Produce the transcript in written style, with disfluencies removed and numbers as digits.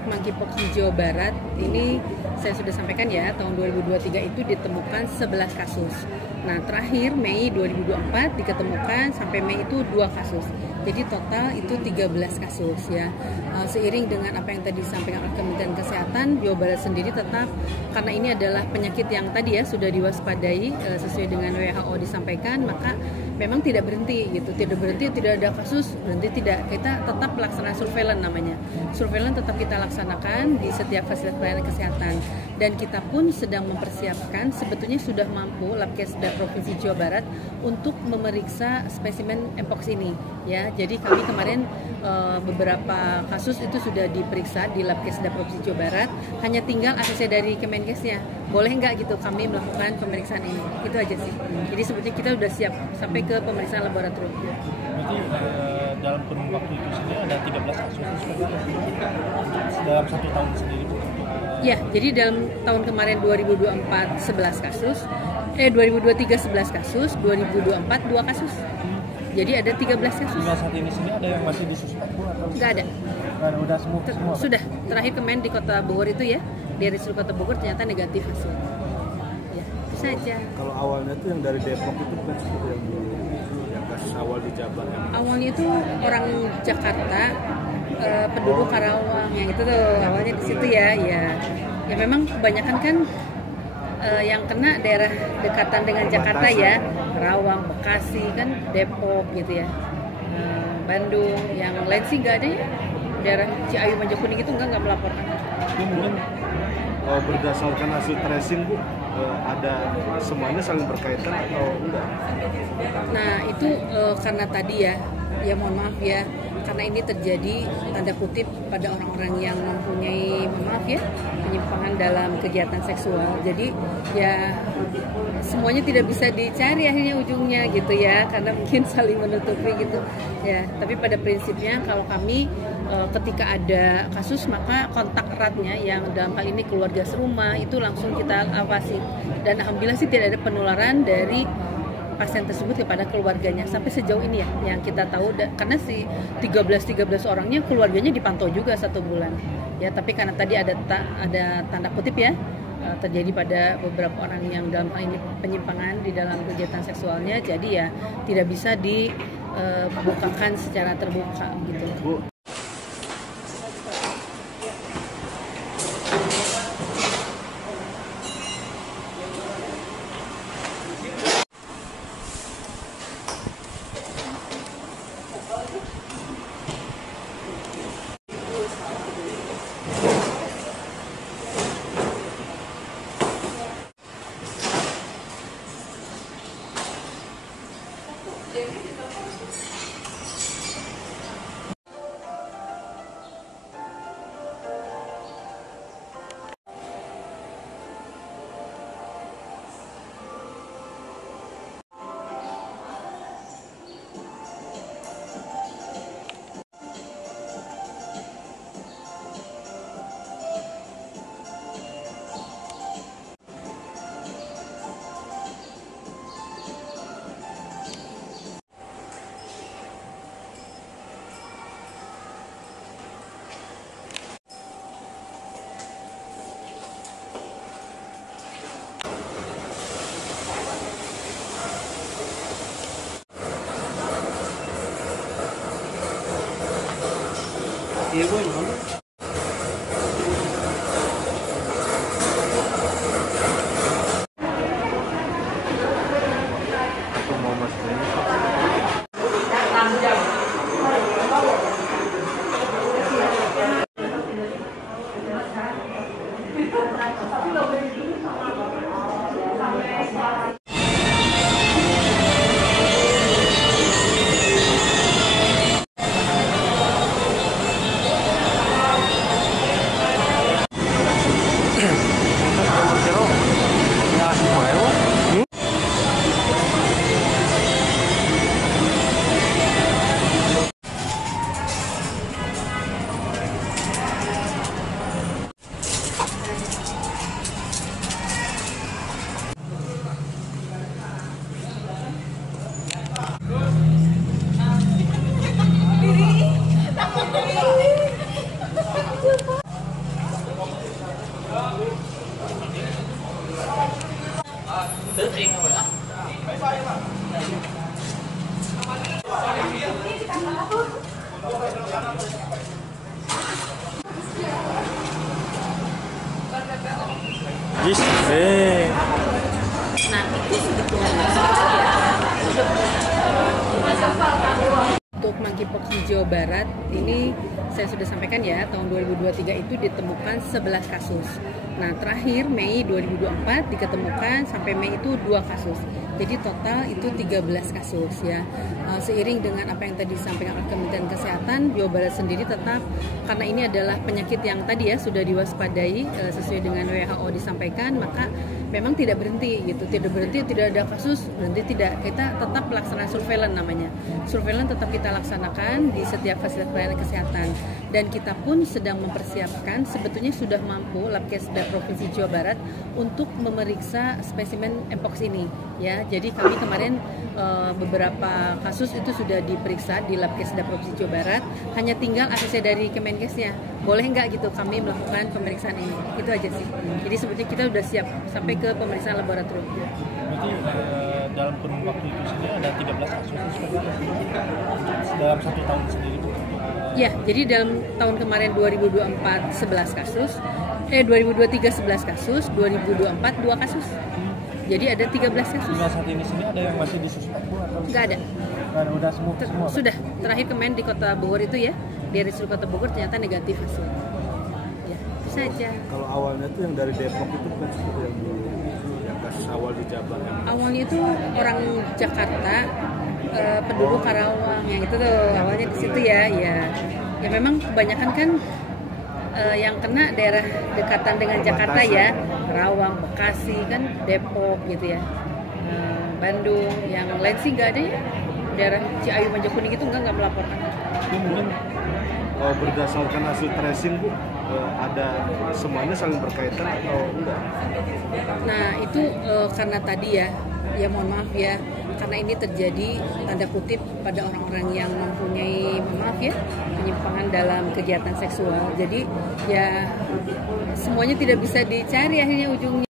untuk monkeypox di Jawa Barat ini saya sudah sampaikan ya, tahun 2023 itu ditemukan 11 kasus. Nah, terakhir Mei 2024 diketemukan sampai Mei itu 2 kasus. Jadi total itu 13 kasus ya. Seiring dengan apa yang tadi disampaikan oleh Kementerian Kesehatan, Jawa Barat sendiri tetap, karena ini adalah penyakit yang tadi ya sudah diwaspadai sesuai dengan WHO disampaikan, maka memang tidak berhenti gitu. Tidak berhenti, tidak ada kasus, berhenti tidak. Kita tetap laksanakan surveillance namanya. Surveillance tetap kita laksanakan di setiap fasilitas pelayanan kesehatan. Dan kita pun sedang mempersiapkan, sebetulnya sudah mampu Labkesda Provinsi Jawa Barat untuk memeriksa spesimen mpox ini ya. Jadi kami kemarin beberapa kasus itu sudah diperiksa di Labkesda Provinsi Jawa Barat, hanya tinggal ACC dari Kemenkesnya. Boleh nggak gitu kami melakukan pemeriksaan ini? Itu aja sih. Jadi sebetulnya kita sudah siap sampai ke pemeriksaan laboratorium. Berarti dalam kurun waktu itu sendiri ada 13 kasus dalam 1 tahun sendiri. Ya, jadi dalam tahun kemarin 2024 11 kasus, 2023 11 kasus, 2024 2 kasus. Jadi ada 13 kasus. Hingga saat ini sini ada yang masih disuspek atau? Nggak ada. Udah semua. Sudah. Terakhir kemarin di Kota Bogor itu ya, di RSUD Kota Bogor ternyata negatif hasil. Ya, itu saja. Kalau awalnya tuh yang dari Depok itu bukan seperti yang di kasus awal di Jabar. Awalnya itu orang Jakarta, penduduk Karawang, yang itu tuh awalnya di situ ya. Ya memang kebanyakan kan yang kena daerah dekatan dengan Jakarta ya, Karawang, Bekasi kan, Depok gitu ya, Bandung. Yang lain sih nggak ada ya, daerah Ciayu, Majakuning itu nggak melaporkan. Mungkin berdasarkan hasil tracing Bu, ada semuanya saling berkaitan atau enggak? Nah itu karena tadi ya mohon maaf ya, karena ini terjadi tanda kutip pada orang-orang yang mempunyai, mohon maaf ya, penyimpangan dalam kegiatan seksual. Jadi ya semuanya tidak bisa dicari akhirnya ujungnya gitu ya, karena mungkin saling menutupi gitu ya. Tapi pada prinsipnya kalau kami ketika ada kasus maka kontak eratnya yang dalam hal ini keluarga serumah itu langsung kita awasi, dan alhamdulillah sih tidak ada penularan dari pasien tersebut kepada keluarganya sampai sejauh ini ya yang kita tahu, karena si 13 orangnya keluarganya dipantau juga 1 bulan ya. Tapi karena tadi ada tanda kutip ya terjadi pada beberapa orang yang dalam hal ini penyimpangan di dalam kegiatan seksualnya, jadi ya tidak bisa dibukakan secara terbuka gitu. Bu. Iya Bu, gimana? Aku mau Mas Denny. Nah, itu sebetulnya untuk monkeypox di Jawa Barat ini saya sudah sampaikan ya, tahun 2023 itu ditemukan 11 kasus. Nah, terakhir Mei 2024 diketemukan sampai Mei itu 2 kasus. Jadi total itu 13 kasus ya. Seiring dengan apa yang tadi disampaikan oleh Kementerian Kesehatan, Jawa Barat sendiri tetap, karena ini adalah penyakit yang tadi ya sudah diwaspadai sesuai dengan WHO disampaikan, maka memang tidak berhenti gitu, tidak berhenti, tidak ada kasus, berhenti tidak. Kita tetap melaksanakan surveillance namanya. Surveillance tetap kita laksanakan di setiap fasilitas pelayanan kesehatan, dan kita pun sedang mempersiapkan, sebetulnya sudah mampu Labkesda Provinsi Jawa Barat untuk memeriksa spesimen mpox ini ya. Jadi kami kemarin beberapa kasus itu sudah diperiksa di Labkesda Provinsi Jawa Barat, hanya tinggal ACC dari Kemenkesnya boleh nggak gitu kami melakukan pemeriksaan ini, itu aja sih. Jadi sebetulnya kita sudah siap sampai ke pemeriksaan laboratorium. Berarti dalam kurun waktu itu sendiri ada 13 kasus dalam 1 tahun sendiri. Ya, jadi dalam tahun kemarin 2024 11 kasus, 2023 11 kasus, 2024 2 kasus. Jadi ada 13 kasus. Hingga saat ini sini ada yang masih disuspek Bu atau? Nggak ada. Nggak ada, udah semua. Sudah, terakhir kemarin di Kota Bogor itu ya, di RSUD Kota Bogor ternyata negatif hasil. Ya, itu saja. Kalau awalnya tuh yang dari Depok itu kan seperti yang kasus awal di Jabar. Awalnya itu orang Jakarta, penduduk Karawang, yang itu tuh awalnya di situ ya. Ya memang kebanyakan kan yang kena daerah dekatan dengan Jakarta ya, Karawang, Bekasi kan, Depok gitu ya, Bandung. Yang lain sih nggak ada ya, daerah Ciayu, Manjokuning itu nggak melaporkan. Itu mungkin berdasarkan hasil tracing Bu, ada semuanya saling berkaitan atau enggak? Nah itu karena tadi ya mohon maaf ya, karena ini terjadi tanda kutip pada orang-orang yang mempunyai, mohon maaf ya, penyimpangan dalam kegiatan seksual. Jadi ya semuanya tidak bisa dicari akhirnya ujungnya.